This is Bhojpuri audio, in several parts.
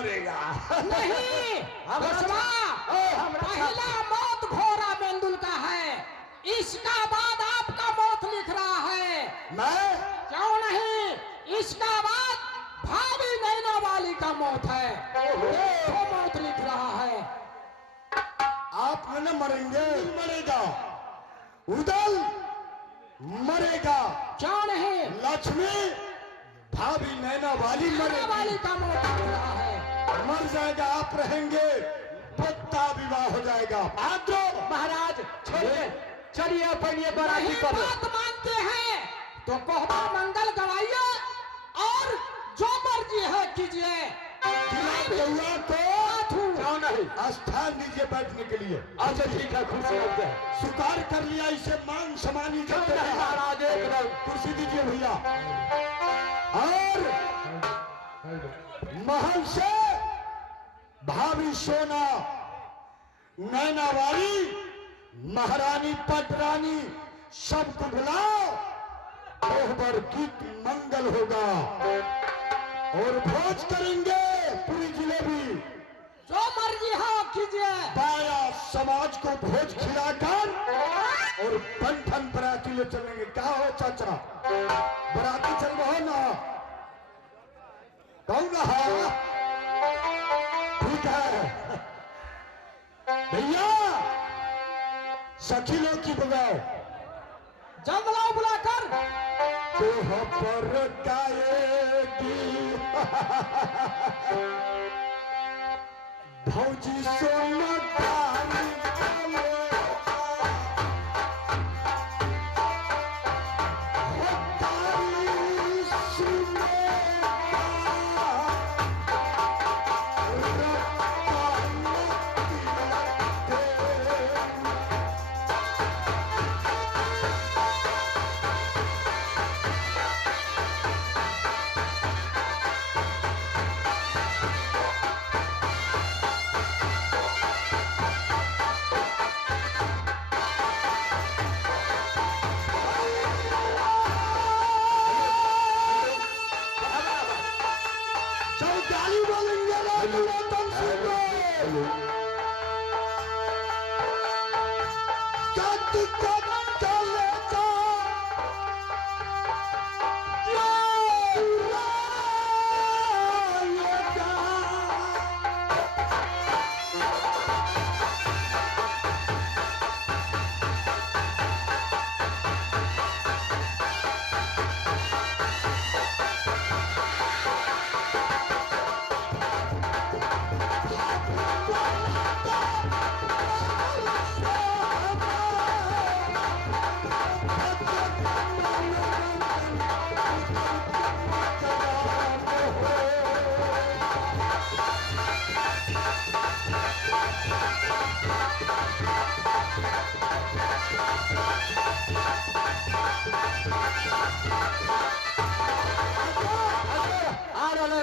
मरेगा। नहीं पहला मौत घोड़ा मेंदुल का है, इसका बाद आपका मौत लिख रहा है। मैं क्यों नहीं, इसका बाद भाभी नैना वाली का मौत है, वो मौत लिख रहा है। आप न मरेंगे, मरेगा, उदल मरेगा। क्यों नहीं, लक्ष्मी भाभी नैना वाली नैना वाली का मौत लिख रहा है। मर जाएगा, आप रहेंगे, पत्ता विवाह हो जाएगा। आद्रो महाराज चलिए पहले बराती पर बात मानते हैं तो कोहबर मंगल गवाइए और जो मर्जी है कीजिए। भैया तो नहीं स्थान दीजिए बैठने के लिए। अच्छा ठीक है, खुशी होते हैं, स्वीकार कर लिया, इसे मान सम्मानी करते हैं। महाराज एकदम कुर्सी दीजिए भैया। और महल से भाभी सोना नैना वाली महारानी पटरानी सबको बुलाओ, कोहबर गीत मंगल होगा और भोज करेंगे, पूरी जिलेबी जो मर्जी हो कीजिए। बाया समाज को भोज खिलाकर और बंधन बराती ले चलेंगे। क्या हो चाचा, बराती चल रहा हो ना? कौन रहा? ठीक है भैया, सखी लोग की बुलाओ, जंगलाओ बुलाकर कोहबर गाएगी भौजी सोना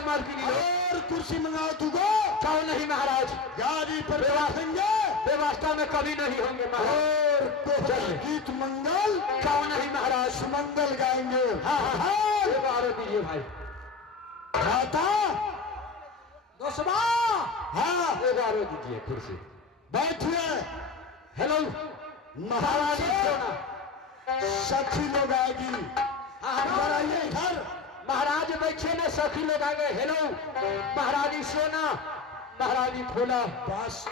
गाली और कुर्सी मंगाओ तुमको। क्यों नहीं महाराज, गाड़ी पर बैठेंगे, व्यवस्था में कभी नहीं होंगे महाराज। और कोहबर गीत मंगल क्यों नहीं महाराज, मंगल गाएंगे। हाँ हाँ हाँ, एक बार दीजिए भाई। माता दोस्तों, हाँ एक बार दीजिए कुर्सी, बैठिए। हेलो महाराज सोना, सखी लोग आएगी हमारा ये घर। महाराज बैठे ने, सखी लोग आ गए। हेलो महारानी सोना, महारानी फूला, बस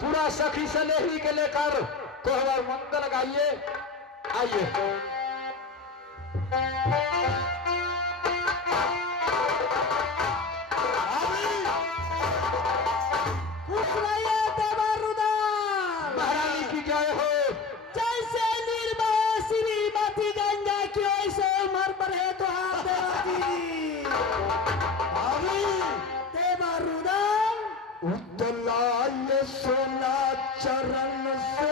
पूरा सखी से लेही के लेकर कोहबर मंगल गाइए। आइए महारानी की जय हो। जैसे निर्मल श्रीमती गंगा की वैसे उम्र पर है तो उतलाए सोना चरण से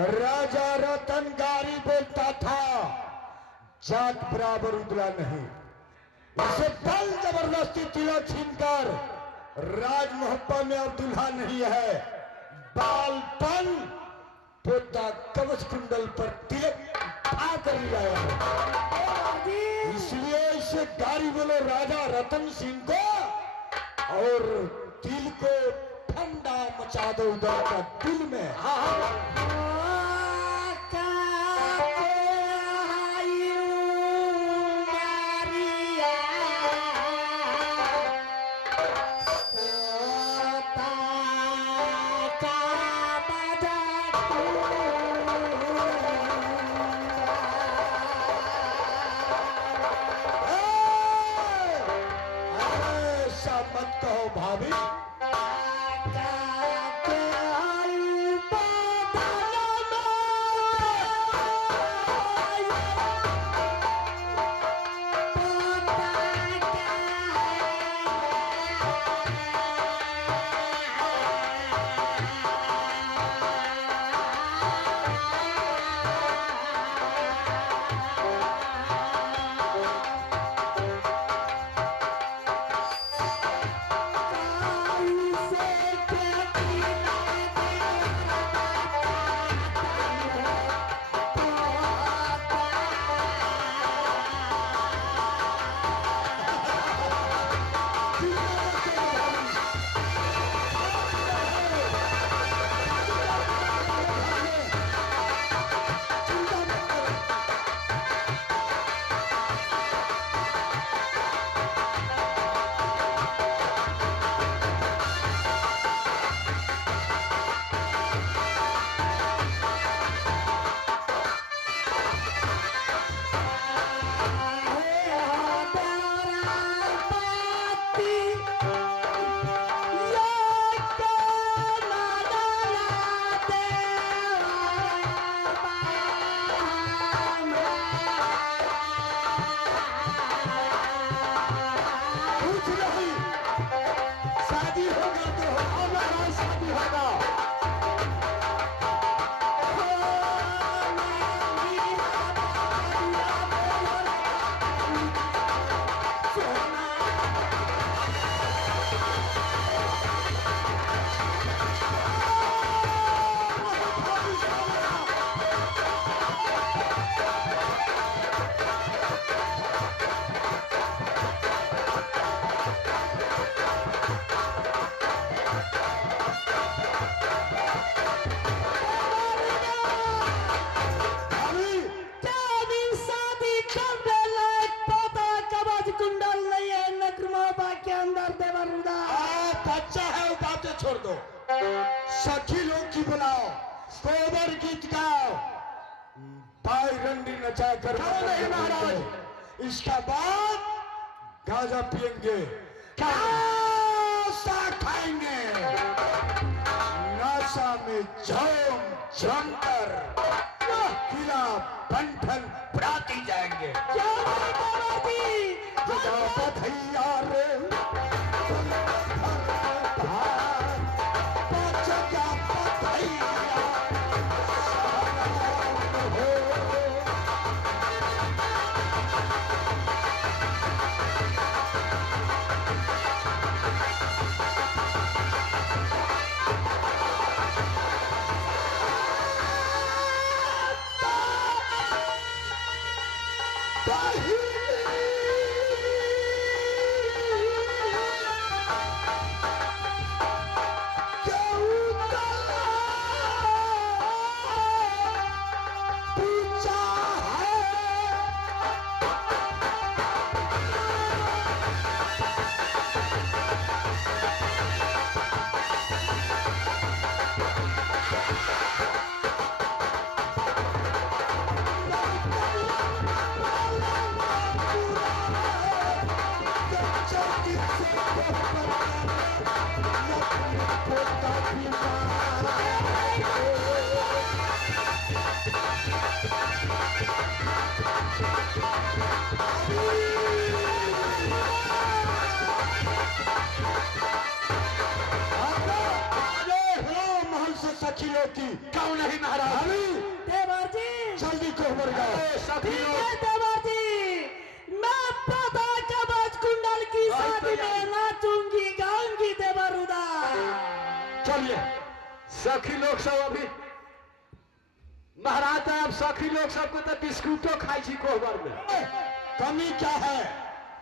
राजा रतन गारी बोलता था जात बराबर उतरा नहीं। इसे बल जबरदस्ती तिलक छीनकर राज मोहब्बत में अब दुल्हा नहीं है, बालपन पोता कवच कुंडल पर तिलक उठा कर लिया है। इसलिए इसे गारी बोलो राजा रतन सिंह को, और दिल को ठंडा मचा दो उधर का दिल में। ऐसा मत कहो भाभी, छोड़ दो, सखी लोग की बुलाओ, सोबर गीत गाओ, भाई रंडी नचा कर नहीं महाराज। इसका बाद गाजा पियेंगे, सा खाएंगे, नासा में झूम झूम कर किला बंधन प्राती जाएंगे। भैया रे सखियों की। क्यों नहीं महाराज? अभी देवर जी जल्दी कोहबर गाओ। सखियों देवर जी, मैं पता कवच कुंडल की शादी में नाचूंगी गाऊंगी देवर उदार। चलिए सखी लोग सब अभी महाराज आप सखी लोग सबको तो बिस्कुटो खाई छी कोहबर में। कमी क्या है?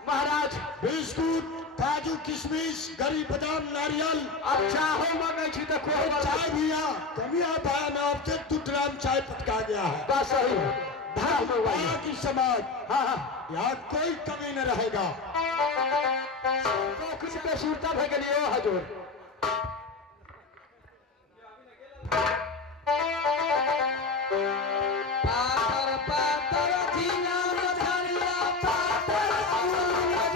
महाराज बिस्कुट, काजू, किशमिश, गरी, बादाम, नारियल। अब चाहो मंगे छी तो कोहबर चाय भी यहाँ कमी आप आया मैं आपसे टुटराम चाय पटका गया है। बस सही धर्म मंगवाइए। बाकी समाज हाँ हाँ यहाँ कोई कमी न रहेगा। तो कुछ बेसुरता भे गेलिए ओ हजूर। पातर पातर झीना मछलिया पातर झीना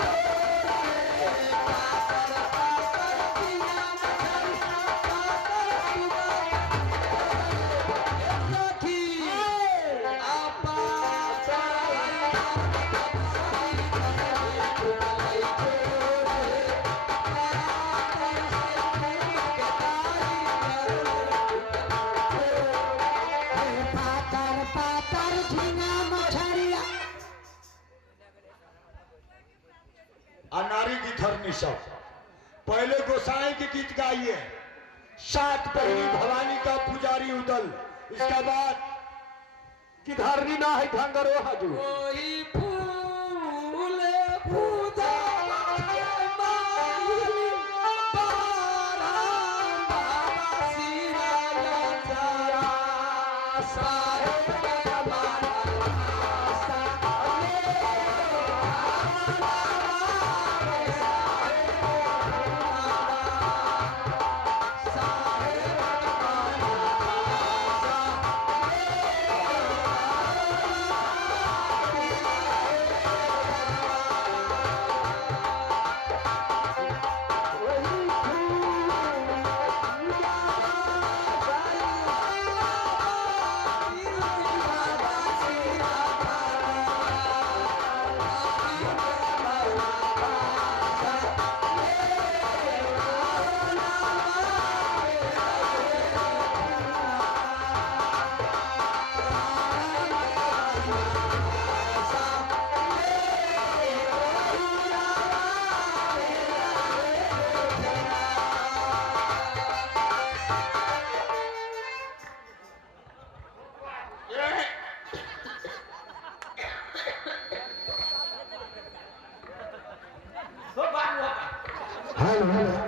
पातर पातर झीना मछलिया पातर सखी आपा पातर पातर झीना मछलिया। अनारी की धरनी सब पहले गोसाई के गीत गाइए। 7 पहली भवानी का पुजारी उदल। इसके बाद कि धरनी ना है ढंगर ओ हजूर। कोई फूल फूदा माई बारा बाबा सिरा जरा सारे जमाना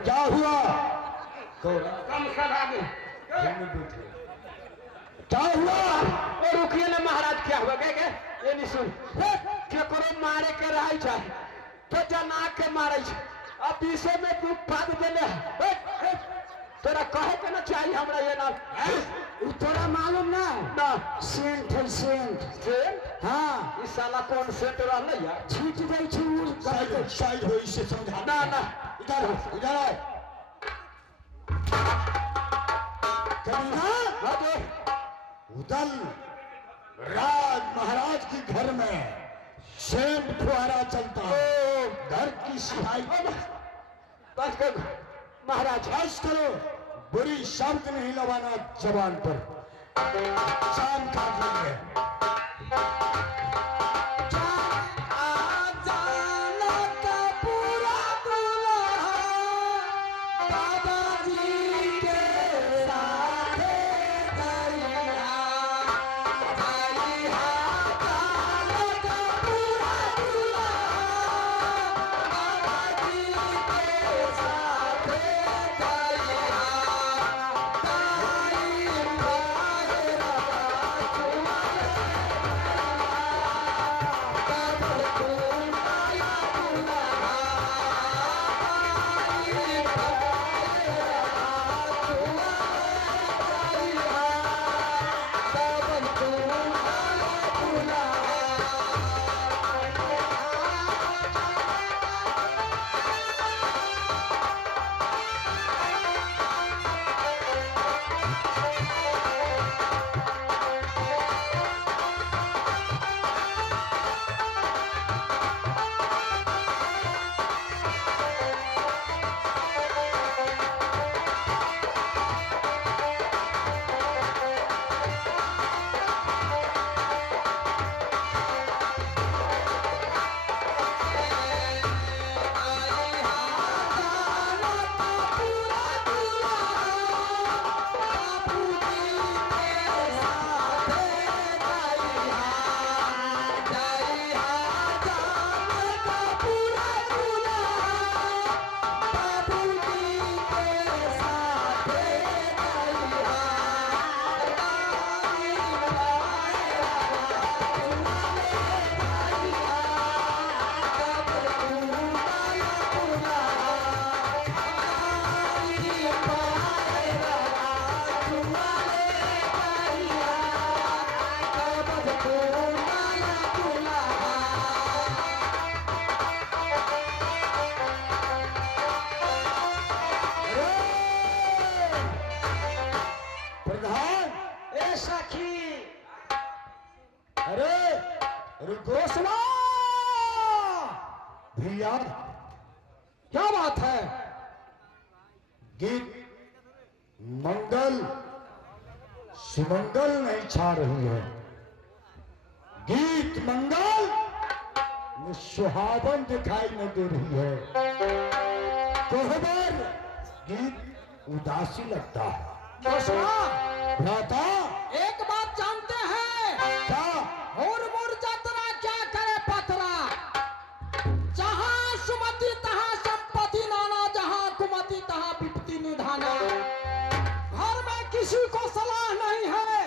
क्या हुआ? क्या हुआ? ओ रुकिए ना महाराज क्या हुआ के ये नहीं सुन केकरो मारे के रही चाहे तो जना के मारे छे। अब पीछे में तू फाद देले तोरा कहे के ना चाहिए हमरा ये ना तोरा मालूम ना ना सेंट है सेंट। सेंट हाँ ई साला कौन सेंट रहले यार? छीट दै छी साइड साइड हो इसे समझा। ना ना इधर हो, इधर आओ। कमीना हजूर उदल राज महाराज के घर में सेंट फुहारा चलता है। घर की सिहाई बस कर महाराज बस करो। बुरी शब्द नहीं लगाना जबान पर। शाम खा लेंगे। अरे रुको दोस्तवा, भैया, क्या बात है? गीत मंगल सुमंगल नहीं छा रही है। गीत मंगल में सुहावन दिखाई न दे रही है। कोहबर गीत उदासी लगता है। दोस्तवा, भ्राता, एक बात जानते हैं? क्या? हुरमुर जतरा क्या करे पतरा। जहां सुमति तहां संपत्ति नाना, जहां कुमति तहां विपत्ति निधाना। घर में किसी को सलाह नहीं है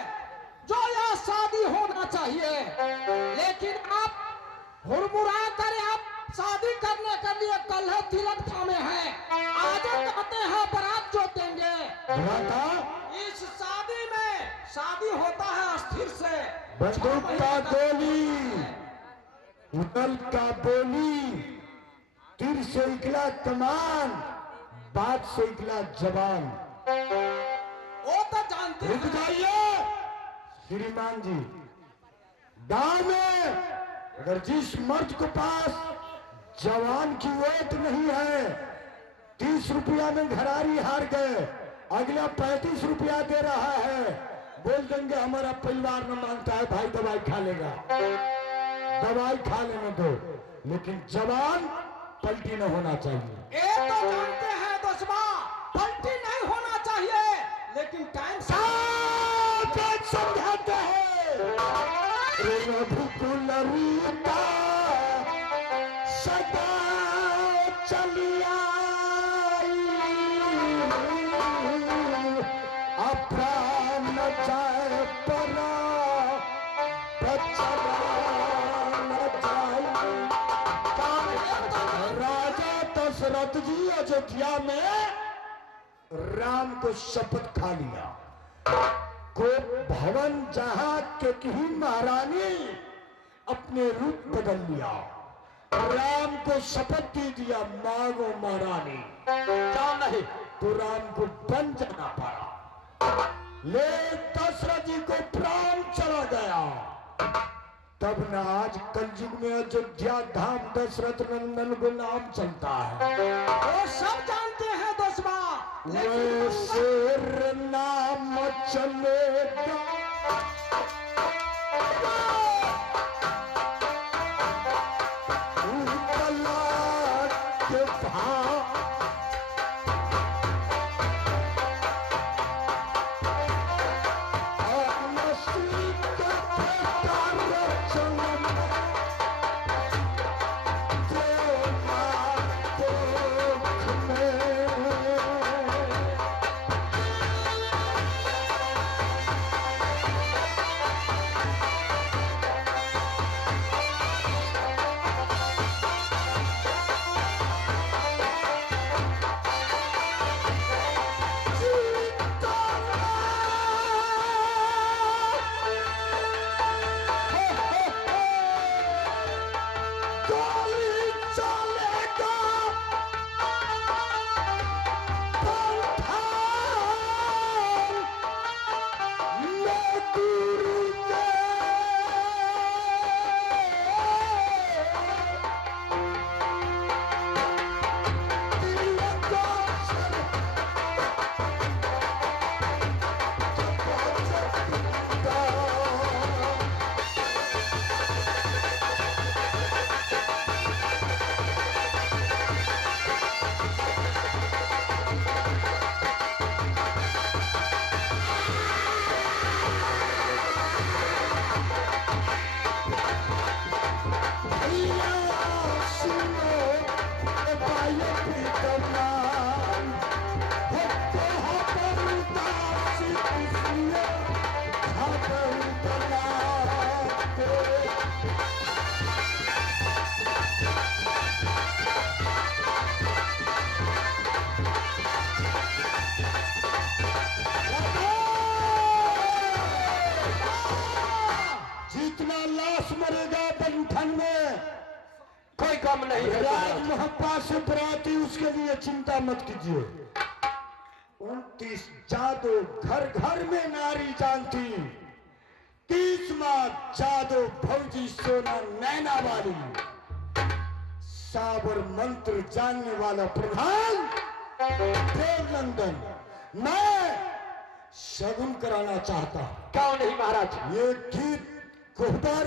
जो यह शादी होना चाहिए, लेकिन आप हुरमुरा कर आप शादी करने के लिए कल है तिलक थामे हैं, आज कहते हैं बारात जोतेंगे। भ्राता, इस शादी में शादी होता है स्थिर से। बंदूक का गोली, उतल का बोली, तीर से निकला कमान, बात से निकला जवान। वो तो जानते रुक हैं। जाइए श्रीमान जी। गांव में अगर जिस मर्द के पास जवान की वोट नहीं है, 30 रुपया में घरारी हार गए, अगला 35 रुपया दे रहा है, बोल देंगे हमारा परिवार न मानता है, भाई दवाई खा लेगा, दवाई खा लेने दो, लेकिन जवान पलटी न होना चाहिए। ये तो जानते हैं दोस्तवा, पलटी नहीं होना चाहिए, लेकिन टाइम से समझाते हैं। रघुकुल रीता सदा चली आई, अप्राण जाए परा बचरा न जाए। राजा दशरथ जी अयोध्या में राम को शपथ खा लिया। को भवन जहां के की महारानी अपने रूप बदल लिया, राम को शपथ दे दिया, मांगो महारानी। क्या नहीं? तो राम को बन जाना पड़ा, ले दशरथ जी को प्राण चला गया। तब न आज कलयुग में अयोध्या धाम दशरथ नंदन को नाम चलता है। वो सब जानते हैं दोस्तवा, वैसे नाम चलेगा उतला के भाव, और नस्ली के प्रकार चलन देवा कोख में। कम नहीं है। राज मोहब्बा से बराती, उसके लिए चिंता मत कीजिए। 29 जादू घर घर में नारी जानती, किस्मत जादू भौजी सोना नैना वाली साबर मंत्र जानने वाला प्रधान देवनंदन, मैं शगुन कराना चाहता हूं। क्यों नहीं महाराज? ये गीत कोहबर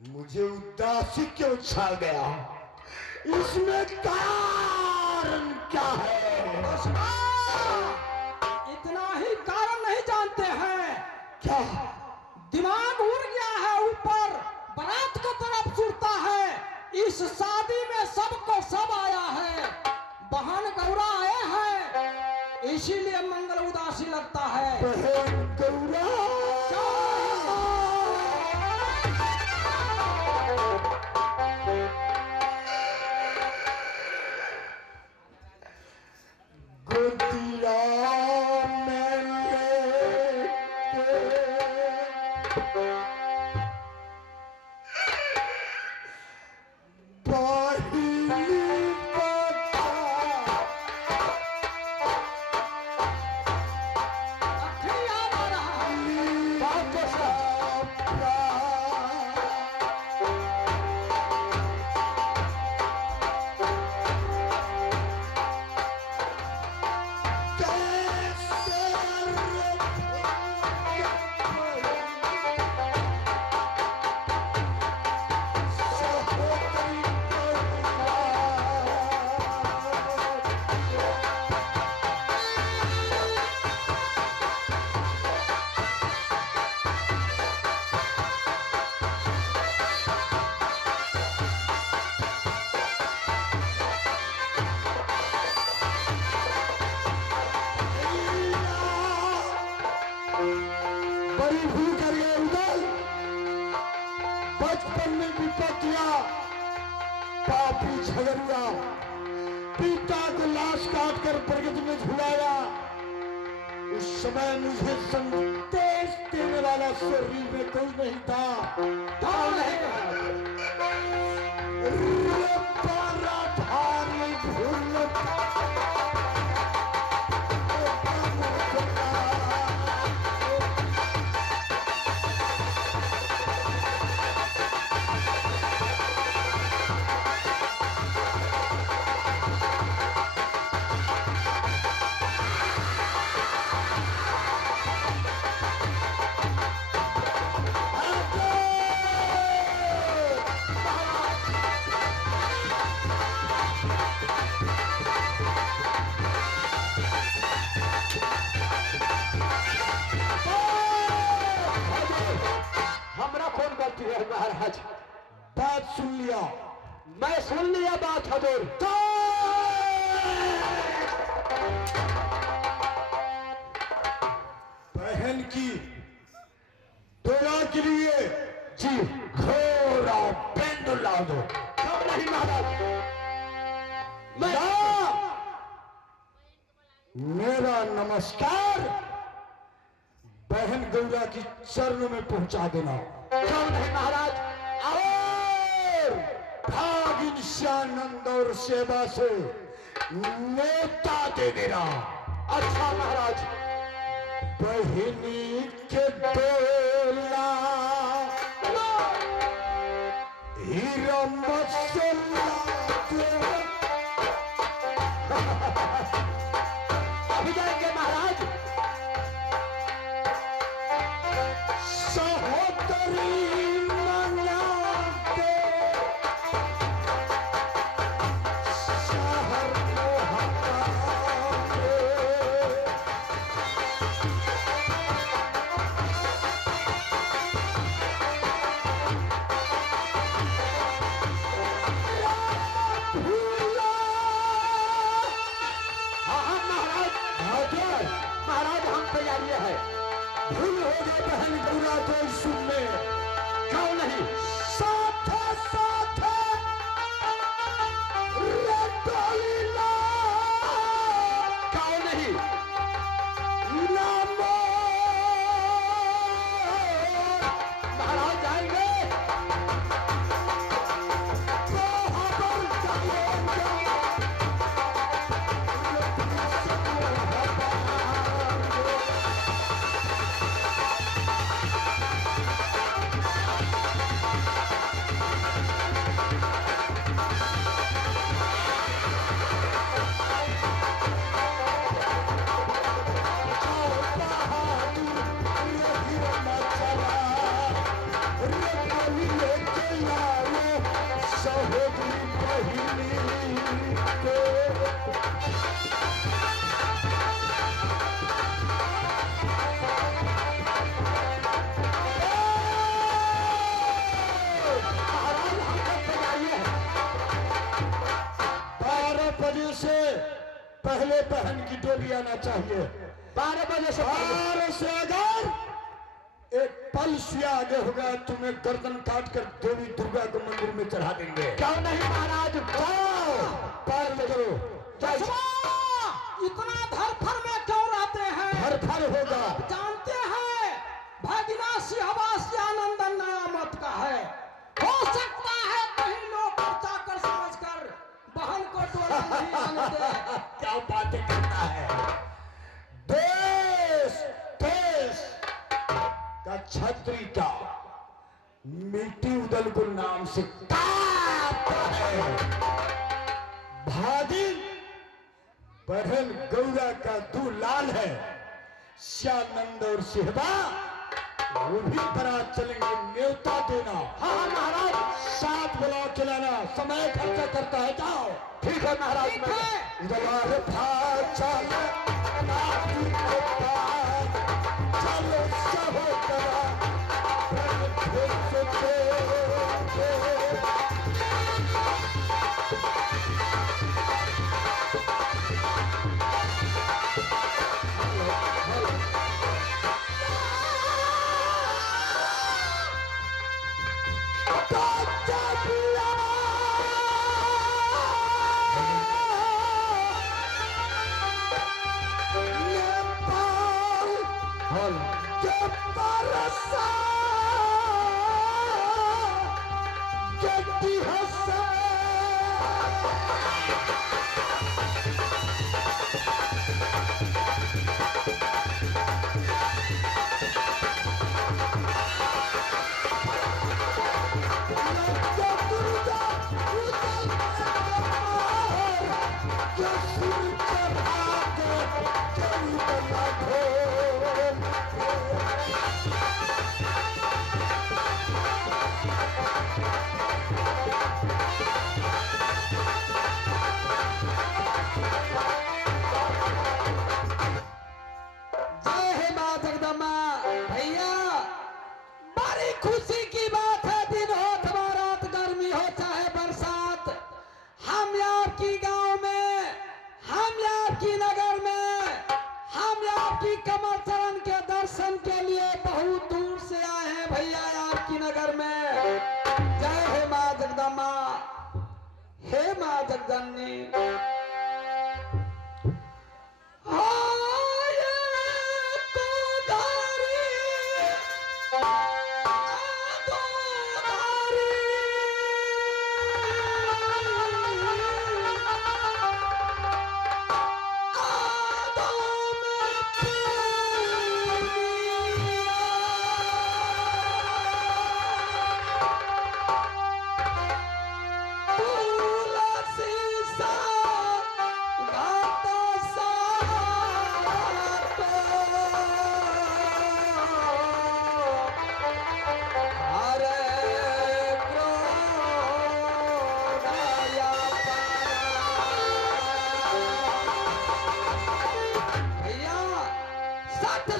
मुझे उदासी क्यों छा गया? इसमें कारण क्या है? इतना ही कारण नहीं जानते हैं? क्या? दिमाग उड़ गया है ऊपर, बारात की तरफ सुरता है। इस शादी में सबको सब आया है, बहन गौरा आए हैं, इसीलिए मंगल उदासी लगता है। बहन गौरा गोदिया में लेके पहली बड़ी भूल कर गए उदल। बचपन में विपत्तियां, पापी झगड़ुआ पिता को लाश काट कर प्रगति में झुलाया। उस समय मुझे संदेश देने वाला शरीर में कोई नहीं था। बड़ा भारी भूल महाराज। बात सुन लिया? मैं सुन लिया बात हजूर। बहन की दोला के लिए जी घोड़ा पेंड ला दो। क्यों नहीं महाराज? मेरा नमस्कार बहन गौरा की चरणों में पहुंचा देना। क्यों नहीं महाराज? और भागिन श्यानंद और सेवा से नेता दे देना। अच्छा महाराज। बहिनी के डोला हीरा मसला अभी जाएंगे महाराज। सहोदरी मना के शहर को हटा के महाराज हम तैयारी है। भूल हो गए बहन पूरा तो सुनने होगी पहिली के महाराज हमको बताइए 12 बजे से पहले बहन की डोली आना चाहिए। 12 बजे से पहले। 12 से अगर एक पल से आगे होगा तुम्हें गर्दन काट कर देवी दुर्गा को मंदिर में चढ़ा देंगे। क्यों नहीं महाराज? जाओ पैर करो। दसवा, इतना धरफर में क्यों रहते हैं? हर फर होगा। आप जानते हैं भगना सिंहवास आनंदन नामत का है। हो सकता है कहीं नौकर चाकर समझकर बहन को टोला नहीं आने दे। क्या बातें करता है। देश देश का छत्री का मिट्टी उदल को नाम से कांपता है। भागी बहन गौरा का दू लाल है। श्यानंद और सिहबा वो भी बारात चलेंगे। न्योता देना। हाँ हाँ महाराज। 7 बुलाओ चलाना। समय खर्चा करता है। जाओ। ठीक है महाराज। ठीक है। दरबार था चलो नाती के पास, चलो सहोदरा फिर से खुशी की बात है। दिन हो अथवा रात, गर्मी हो चाहे बरसात, हम आपकी गांव में, हम आपकी नगर में, हम आपकी कमर चरण के दर्शन के लिए बहुत दूर से आए हैं भैया आपकी नगर में। जय हे माँ जगदम्बा, हे माँ जगदन्नी।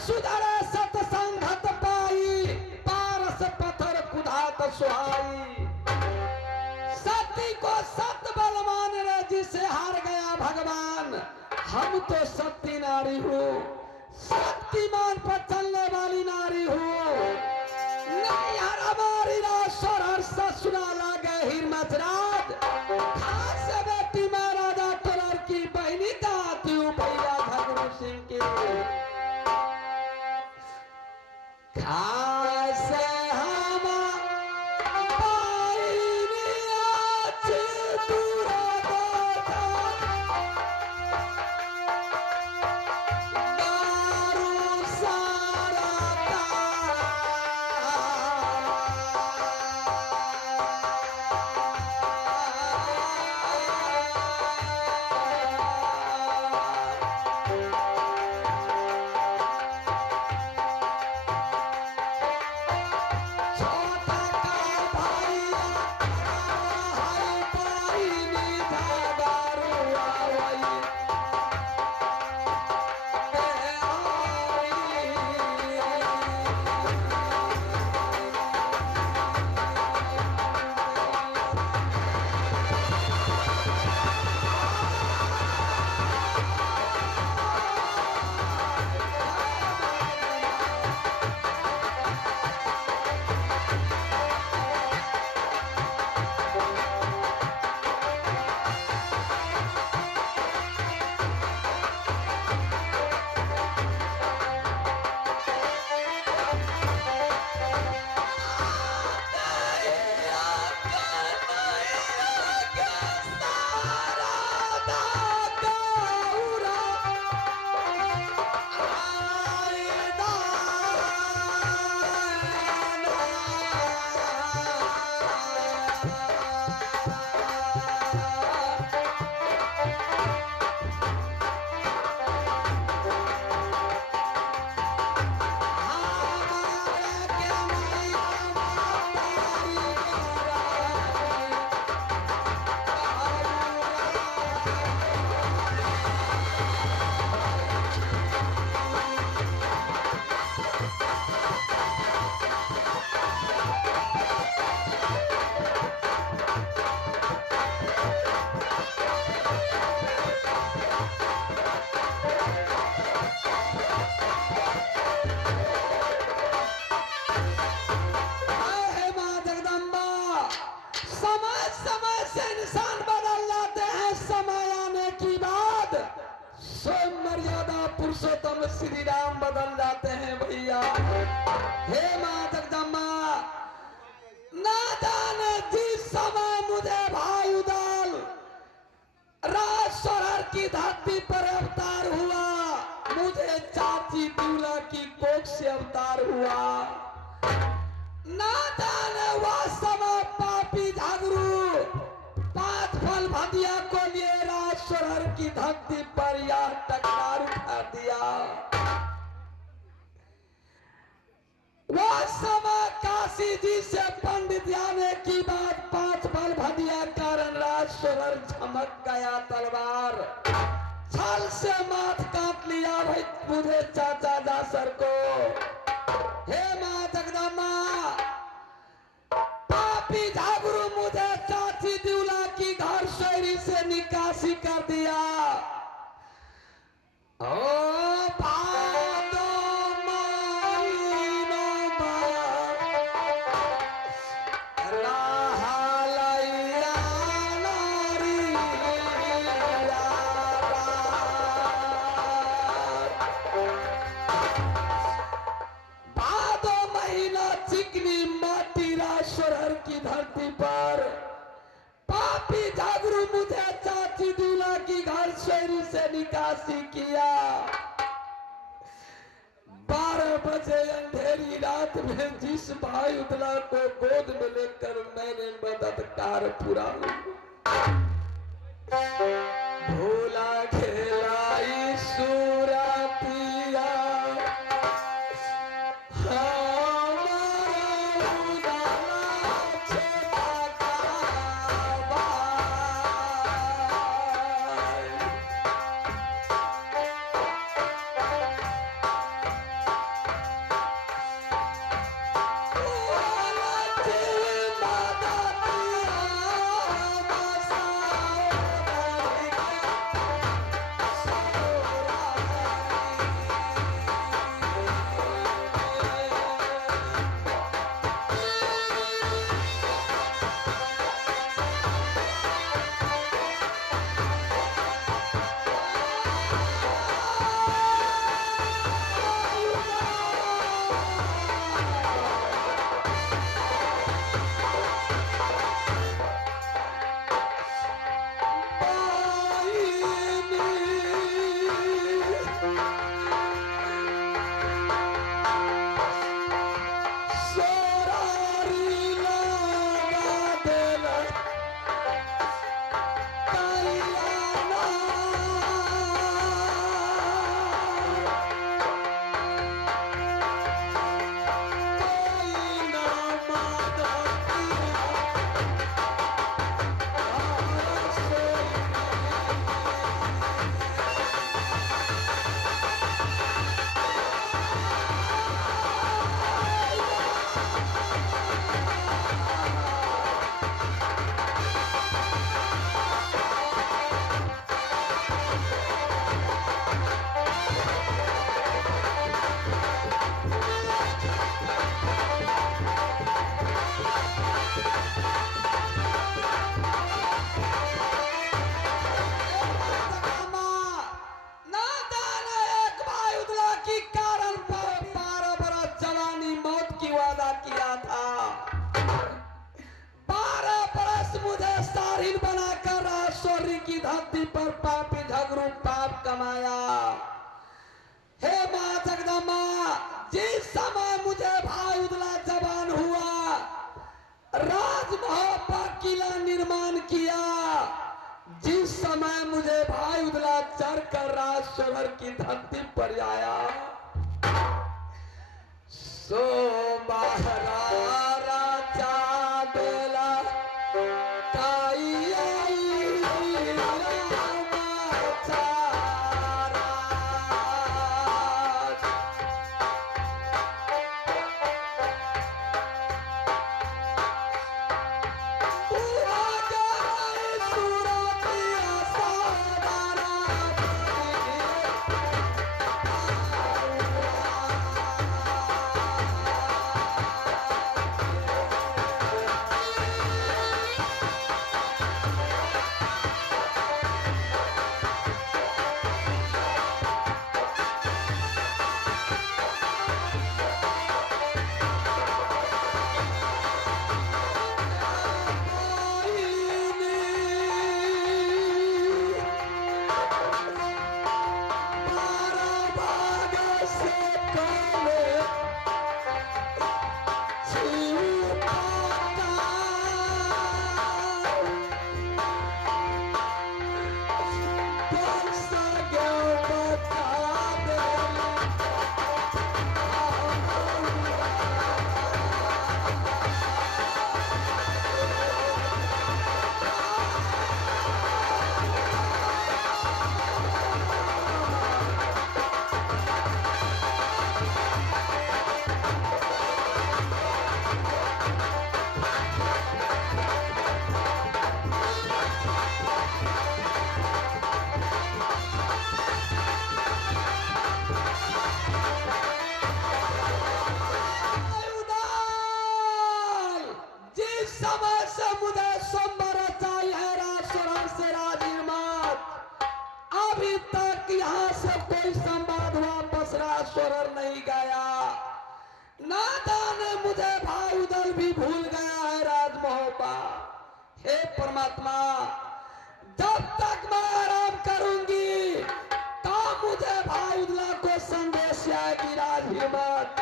सुधरे सतसंगत पाई, पारस पत्थर कुधात सुहाई। सती को सत बलवान रे जिसे हार गया भगवान। हम तो सती नारी हूँ, शक्तिमान पर चलने वाली नारी हूँ। नहीं हर हमारी राशोर हर ससुरा लागे हिरमचराज। खास से बेटी मैं राजा टोलर की बहनी दाती हूँ भैया झगड़ू सिंह की। खासे हम पाइनी अच्छी दूरा दाता, दारू सारा बदल जाते हैं भैया। हे माँ जगदम्बा, ना जाने जिस समय मुझे भाई उदल राज सरहर की धरती पर अवतार हुआ, मुझे चाची दूल्हा की कोख से अवतार हुआ। ना जाने वह समय पापी झगड़ू 5 फल भदिया को लिए राज सरहर की धरती पर यह टकरार उठा दिया। वह समय काशी जी से पंडित जाने की बात 5 फल भदिया कारण राज सरहर झमक गया तलवार, छल से माथ काट लिया भाई मुझे चाचा दासर को। हे माँ जगदम्बा, पापी झागरू मुझे चाची दूल्हा की घर शैरी से निकासी कर दिया। ओ भादो महीनो राहलैया नारी भादो महीना चिकनी माटी राज सरहर की धरती पर पापी झागरू मुझे चाची दूल्हा की घर शैरी से निकासी किया। 12 बजे अंधेरी रात में जिस भाई उदला को गोद में लेकर मैंने बलात्कार पूरा भूला खेलाई सूरतिया धरती पर पापी झगड़ू पाप कमाया। हे माँ जगदम्बा, जिस समय मुझे भाई उदला जवान हुआ, राजमहल पर किला निर्माण किया, जिस समय मुझे भाई उदला चढ़कर राज सरहर की धरती पर आया, सो महाराजा बेला इस समय से मुझे सोमवार चाहिए राजस्वरण से राजीमात। अभी तक यहाँ से कोई संवाद वापस राजस्वरण नहीं गया। ना जाने मुझे भाई उदल भी भूल गया है राजमहोबा। हे परमात्मा, जब तक मैं आराम करूंगी तब मुझे भाई उदला को संदेश आएगी राजहिमत।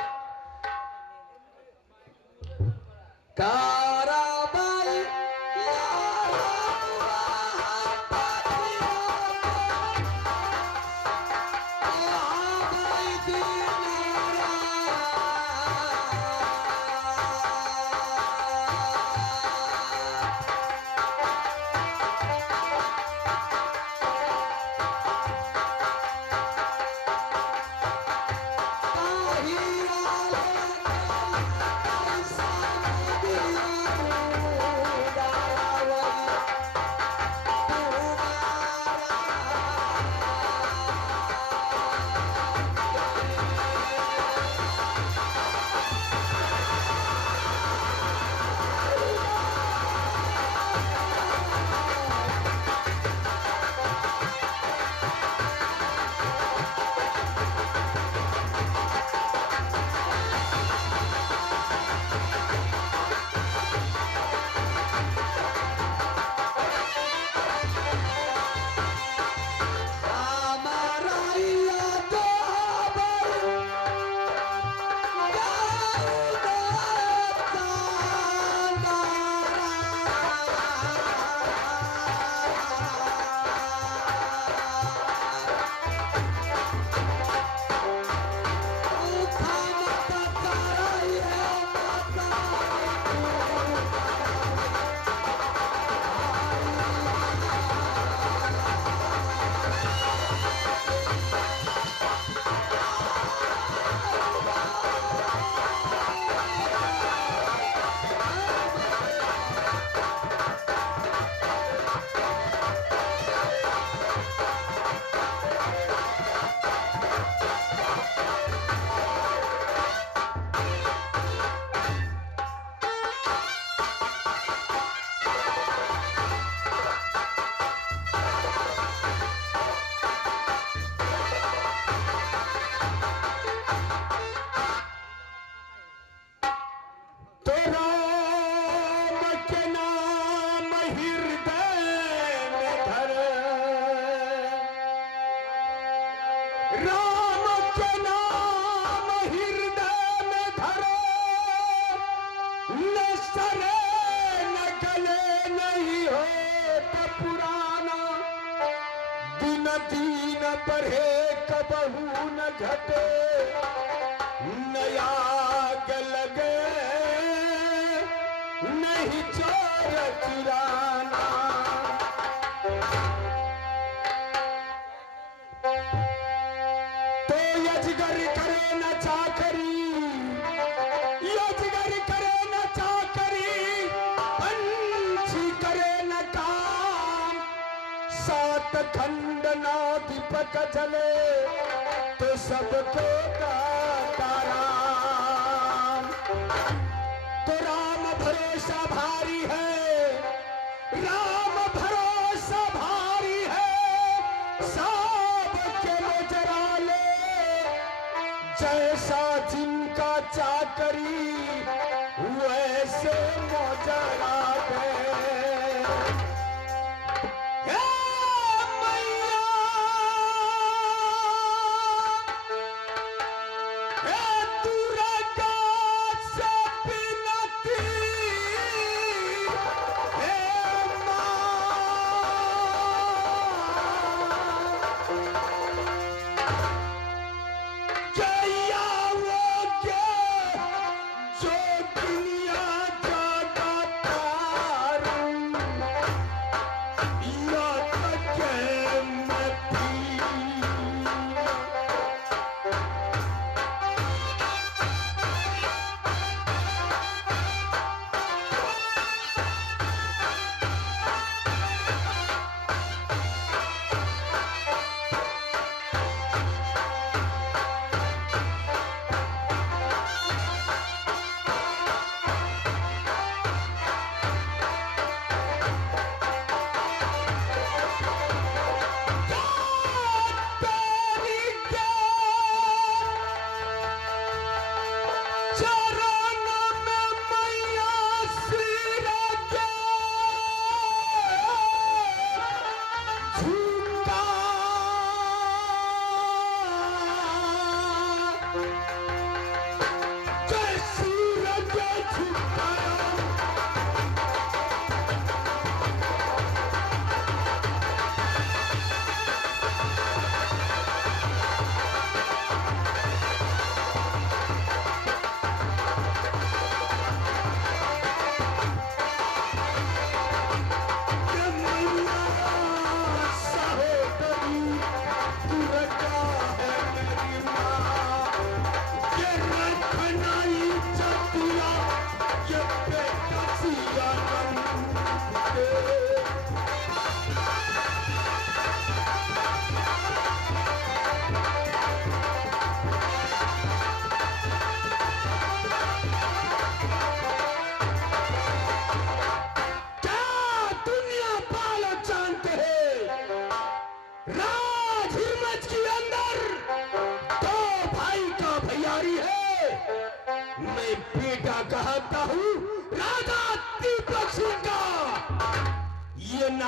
काराबाई दीन बढ़े कबहू न घटे, नया लगे नहीं चोर चुराना। तो यजगर करे न चाकरी, यजगर करे न चाकरी, पंछी करे न काम। सात खंड ना दीपक जले तो सबको दाता राम। तो राम भरोसा भारी है, राम भरोसा भारी है। सब के नजरा ले जैसा जिनका चाकरी वैसे मोजरा दे।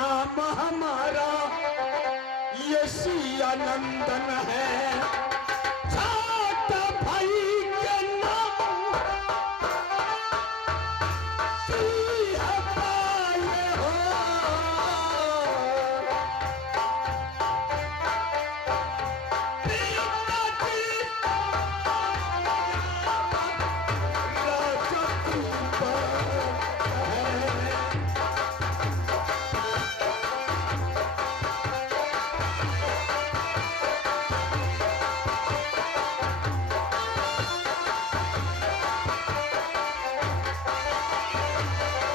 नाम हमारा ये सिया नंदन है।